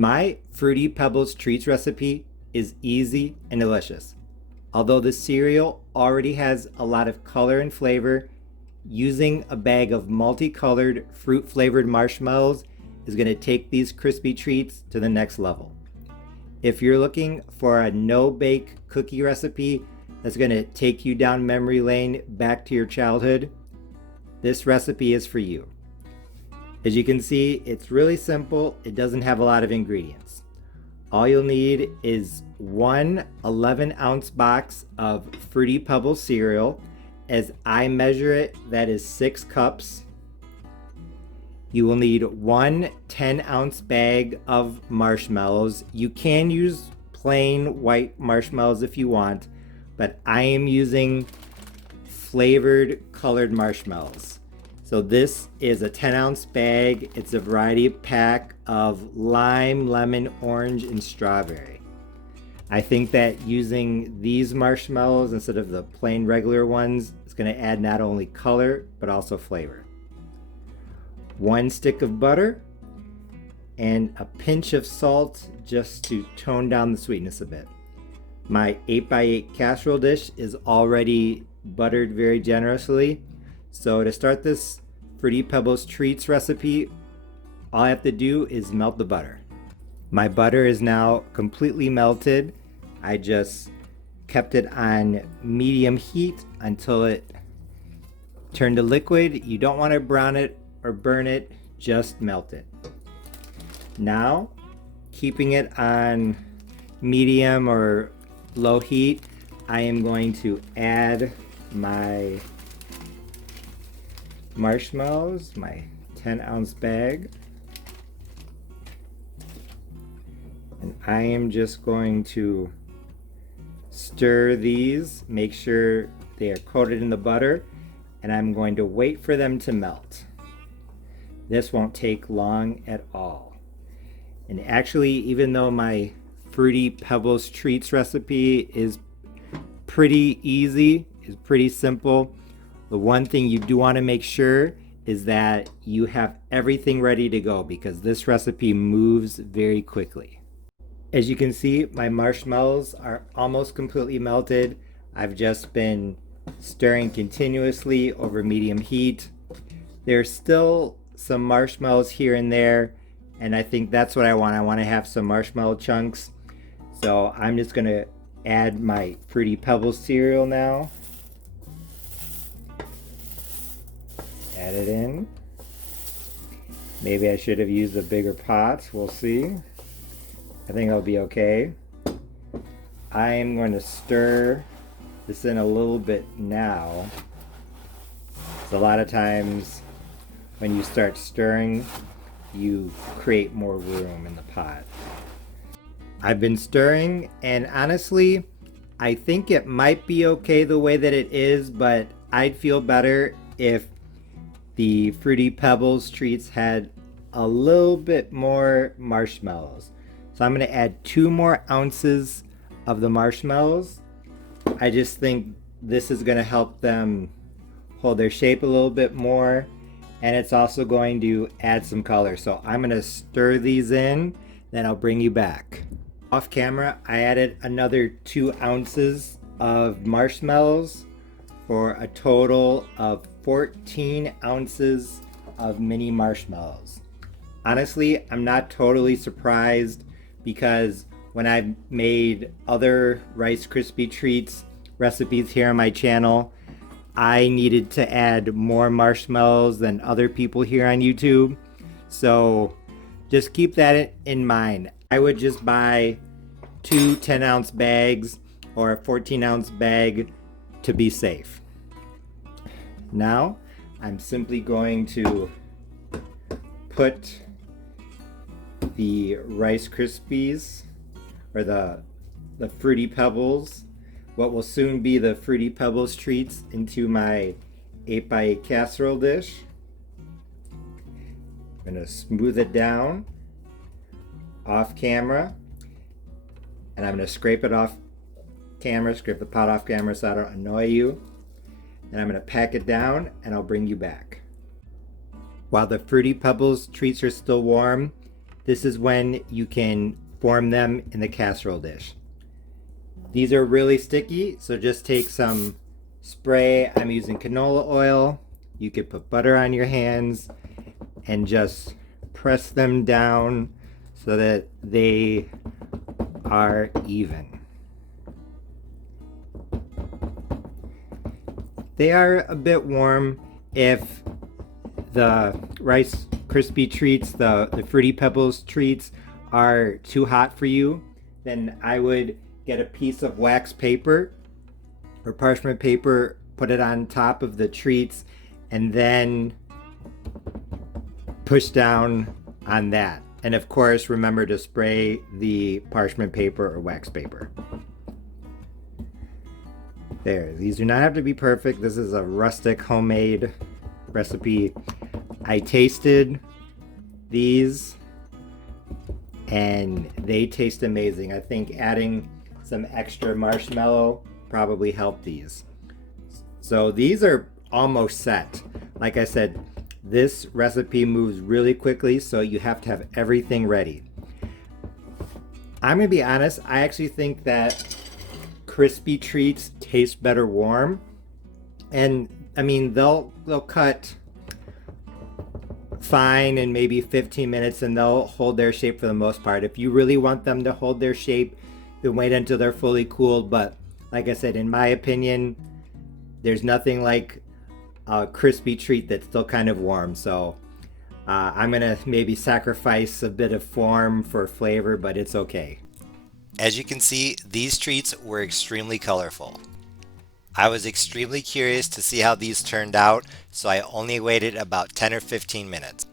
My Fruity Pebbles treats recipe is easy and delicious. Although the cereal already has a lot of color and flavor, using a bag of multicolored fruit flavored marshmallows is going to take these crispy treats to the next level. If you're looking for a no-bake cookie recipe that's going to take you down memory lane back to your childhood, this recipe is for you. As you can see, it's really simple. It doesn't have a lot of ingredients. All you'll need is one 11-ounce box of Fruity Pebbles cereal. As I measure it, that is 6 cups. You will need one 10-ounce bag of marshmallows. You can use plain white marshmallows if you want, but I am using flavored colored marshmallows. So this is a 10-ounce bag. It's a variety pack of lime, lemon, orange, and strawberry. I think that using these marshmallows instead of the plain regular ones is going to add not only color, but also flavor. 1 stick of butter and a pinch of salt just to tone down the sweetness a bit. My 8x8 casserole dish is already buttered very generously. So to start this Fruity Pebbles treats recipe, all I have to do is melt the butter. My butter is now completely melted. I just kept it on medium heat until it turned to liquid. You don't want to brown it or burn it, just melt it. Now, keeping it on medium or low heat, I am going to add my marshmallows, my 10-ounce bag. And I am just going to stir these, make sure they are coated in the butter, and I'm going to wait for them to melt. This won't take long at all. And actually, even though my Fruity Pebbles treats recipe is pretty easy, is pretty simple, the one thing you do want to make sure is that you have everything ready to go because this recipe moves very quickly. As you can see, my marshmallows are almost completely melted. I've just been stirring continuously over medium heat. There's still some marshmallows here and there, and I think that's what I want. I want to have some marshmallow chunks. So I'm just going to add my Fruity Pebbles cereal now. Add it in. Maybe I should have used a bigger pot. We'll see. I think I'll be okay. I am going to stir this in a little bit now. So a lot of times when you start stirring, you create more room in the pot. I've been stirring, and honestly, I think it might be okay the way that it is, but I'd feel better if the Fruity Pebbles treats had a little bit more marshmallows. So I'm going to add 2 more ounces of the marshmallows. I just think this is going to help them hold their shape a little bit more, and it's also going to add some color. So I'm going to stir these in, then I'll bring you back. Off camera, I added another 2 ounces of marshmallows for a total of 14 ounces of mini marshmallows. Honestly, I'm not totally surprised because when I've made other Rice Krispie treats recipes here on my channel, I needed to add more marshmallows than other people here on YouTube. So just keep that in mind. I would just buy 2 10-ounce bags or a 14-ounce bag to be safe. Now, I'm simply going to put the Rice Krispies, or the Fruity Pebbles, what will soon be the Fruity Pebbles treats, into my 8x8 casserole dish. I'm going to smooth it down off camera, and I'm going to scrape it off camera, scrape the pot off camera so I don't annoy you. And I'm going to pack it down, and I'll bring you back. While the Fruity Pebbles treats are still warm, this is when you can form them in the casserole dish. These are really sticky, so just take some spray. I'm using canola oil. You could put butter on your hands and just press them down so that they are even. They are a bit warm. If the Rice Krispie treats, the Fruity Pebbles treats are too hot for you, then I would get a piece of wax paper or parchment paper, put it on top of the treats, and then push down on that. And of course, remember to spray the parchment paper or wax paper. There, these do not have to be perfect. This is a rustic homemade recipe. I tasted these and they taste amazing. I think adding some extra marshmallow probably helped these. So these are almost set. Like I said, this recipe moves really quickly, so you have to have everything ready. I'm gonna be honest, I actually think that crispy treats taste better warm. And I mean, they'll cut fine in maybe 15 minutes and they'll hold their shape for the most part. If you really want them to hold their shape, then wait until they're fully cooled. But like I said, in my opinion, there's nothing like a crispy treat that's still kind of warm. So I'm gonna maybe sacrifice a bit of form for flavor, but it's okay. As you can see, these treats were extremely colorful. I was extremely curious to see how these turned out, so I only waited about 10 or 15 minutes.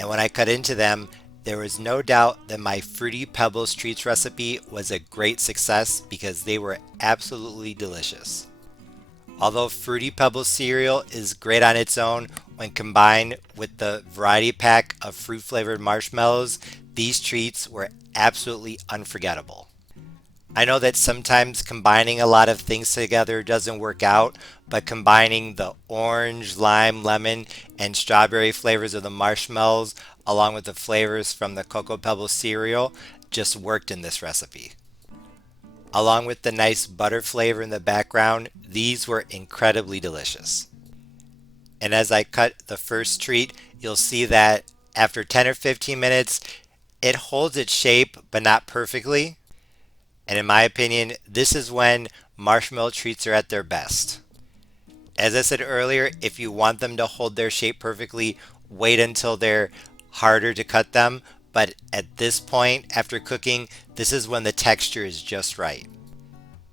And when I cut into them, there was no doubt that my Fruity Pebbles treats recipe was a great success because they were absolutely delicious. Although Fruity Pebbles cereal is great on its own, when combined with the variety pack of fruit flavored marshmallows, these treats were absolutely unforgettable. I know that sometimes combining a lot of things together doesn't work out, but combining the orange, lime, lemon, and strawberry flavors of the marshmallows along with the flavors from the Cocoa Pebbles cereal just worked in this recipe. Along with the nice butter flavor in the background, these were incredibly delicious. And as I cut the first treat, you'll see that after 10 or 15 minutes, it holds its shape, but not perfectly. And in my opinion, this is when marshmallow treats are at their best. As I said earlier, if you want them to hold their shape perfectly, wait until they're harder to cut them. But at this point, after cooking, this is when the texture is just right.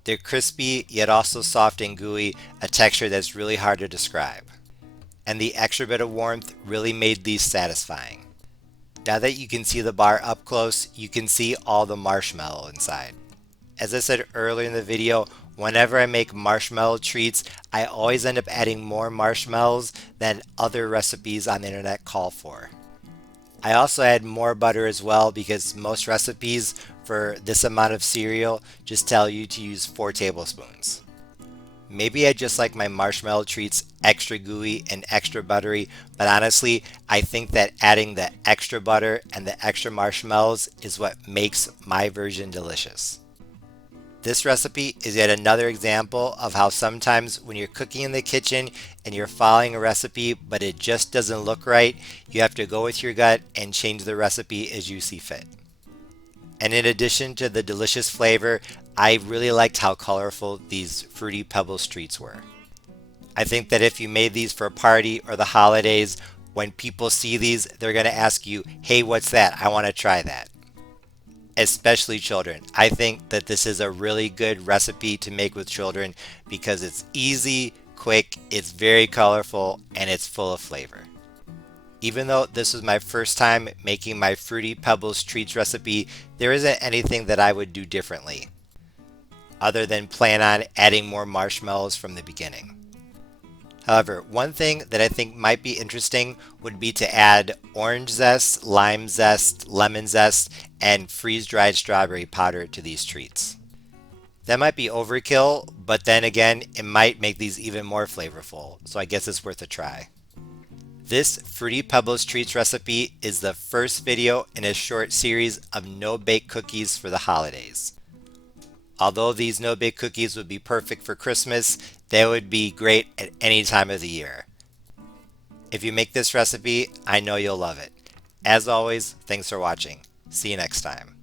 They're crispy, yet also soft and gooey, a texture that's really hard to describe. And the extra bit of warmth really made these satisfying. Now that you can see the bar up close, you can see all the marshmallow inside. As I said earlier in the video, whenever I make marshmallow treats, I always end up adding more marshmallows than other recipes on the internet call for. I also add more butter as well because most recipes for this amount of cereal just tell you to use 4 tablespoons. Maybe I just like my marshmallow treats extra gooey and extra buttery, but honestly, I think that adding the extra butter and the extra marshmallows is what makes my version delicious. This recipe is yet another example of how sometimes when you're cooking in the kitchen and you're following a recipe but it just doesn't look right, you have to go with your gut and change the recipe as you see fit. And in addition to the delicious flavor, I really liked how colorful these Fruity Pebbles treats were. I think that if you made these for a party or the holidays, when people see these, they're going to ask you, "Hey, what's that? I want to try that." Especially children. I think that this is a really good recipe to make with children because it's easy, quick, it's very colorful, and it's full of flavor. Even though this was my first time making my Fruity Pebbles treats recipe, there isn't anything that I would do differently, other than plan on adding more marshmallows from the beginning. However, one thing that I think might be interesting would be to add orange zest, lime zest, lemon zest, and freeze-dried strawberry powder to these treats. That might be overkill, but then again, it might make these even more flavorful, so I guess it's worth a try. This Fruity Pebbles Treats recipe is the first video in a short series of no-bake cookies for the holidays. Although these no-bake cookies would be perfect for Christmas, they would be great at any time of the year. If you make this recipe, I know you'll love it. As always, thanks for watching. See you next time.